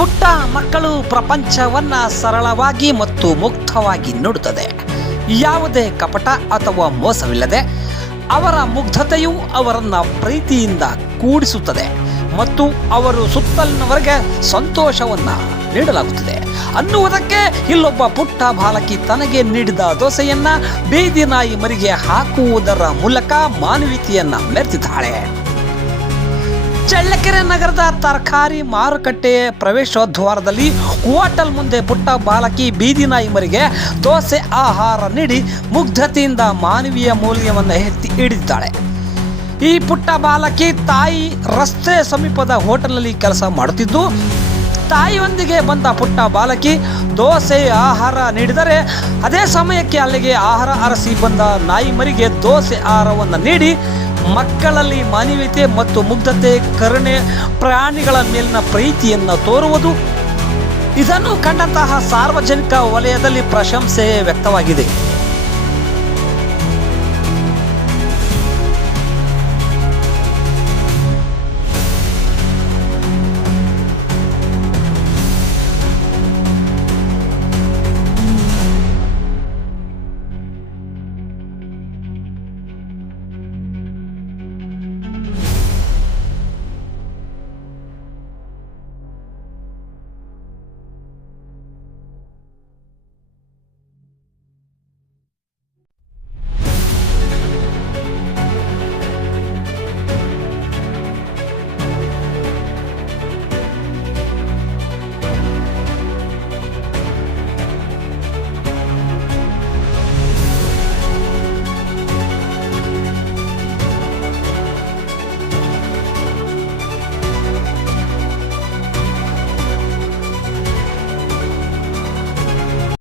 ಪುಟ್ಟ ಮಕ್ಕಳು ಪ್ರಪಂಚವನ್ನ ಸರಳವಾಗಿ ಮತ್ತು ಮುಕ್ತವಾಗಿ ನೋಡುತ್ತದೆ. ಯಾವುದೇ ಕಪಟ ಅಥವಾ ಮೋಸವಿಲ್ಲದೆ ಅವರ ಮುಗ್ಧತೆಯು ಅವರನ್ನ ಪ್ರೀತಿಯಿಂದ ಕೂಡಿಸುತ್ತದೆ ಮತ್ತು ಅವರು ಸುತ್ತಲಿನವರಿಗೆ ಸಂತೋಷವನ್ನ ನೀಡಲಾಗುತ್ತದೆ ಅನ್ನುವುದಕ್ಕೆ ಇಲ್ಲೊಬ್ಬ ಪುಟ್ಟ ಬಾಲಕಿ ತನಗೆ ನೀಡಿದ ದೋಸೆಯನ್ನ ಬೀದಿ ನಾಯಿ ಮರಿಗೆ ಹಾಕುವುದರ ಮೂಲಕ ಮಾನವೀಯತೆಯನ್ನ ಮೆರೆದಿದ್ದಾಳೆ. ಚಳ್ಳಕೆರೆ ನಗರದ ತರಕಾರಿ ಮಾರುಕಟ್ಟೆಯ ಪ್ರವೇಶದ್ವಾರದಲ್ಲಿ ಹೋಟೆಲ್ ಮುಂದೆ ಪುಟ್ಟ ಬಾಲಕಿ ಬೀದಿ ನಾಯಿ ಮರಿಗೆ ದೋಸೆ ಆಹಾರ ನೀಡಿ ಮುಗ್ಧತೆಯಿಂದ ಮಾನವೀಯ ಮೌಲ್ಯವನ್ನು ಎತ್ತಿ ಹಿಡಿದಿದ್ದಾಳೆ. ಈ ಪುಟ್ಟ ಬಾಲಕಿ ತಾಯಿ ರಸ್ತೆ ಸಮೀಪದ ಹೋಟೆಲ್ನಲ್ಲಿ ಕೆಲಸ ಮಾಡುತ್ತಿದ್ದು, ತಾಯಿಯೊಂದಿಗೆ ಬಂದ ಪುಟ್ಟ ಬಾಲಕಿ ದೋಸೆ ಆಹಾರ ನೀಡಿದರೆ ಅದೇ ಸಮಯಕ್ಕೆ ಅಲ್ಲಿಗೆ ಆಹಾರ ಅರಸಿ ಬಂದ ನಾಯಿ ಮರಿಗೆ ದೋಸೆ ಆಹಾರವನ್ನು ನೀಡಿ ಮಕ್ಕಳಲ್ಲಿ ಮಾನವೀಯತೆ ಮತ್ತು ಮುಗ್ಧತೆ, ಕರುಣೆ, ಪ್ರಾಣಿಗಳ ಮೇಲಿನ ಪ್ರೀತಿಯನ್ನು ತೋರುವುದು. ಇದನ್ನು ಕಂಡಂತಹ ಸಾರ್ವಜನಿಕ ವಲಯದಲ್ಲಿ ಪ್ರಶಂಸೆ ವ್ಯಕ್ತವಾಗಿದೆ.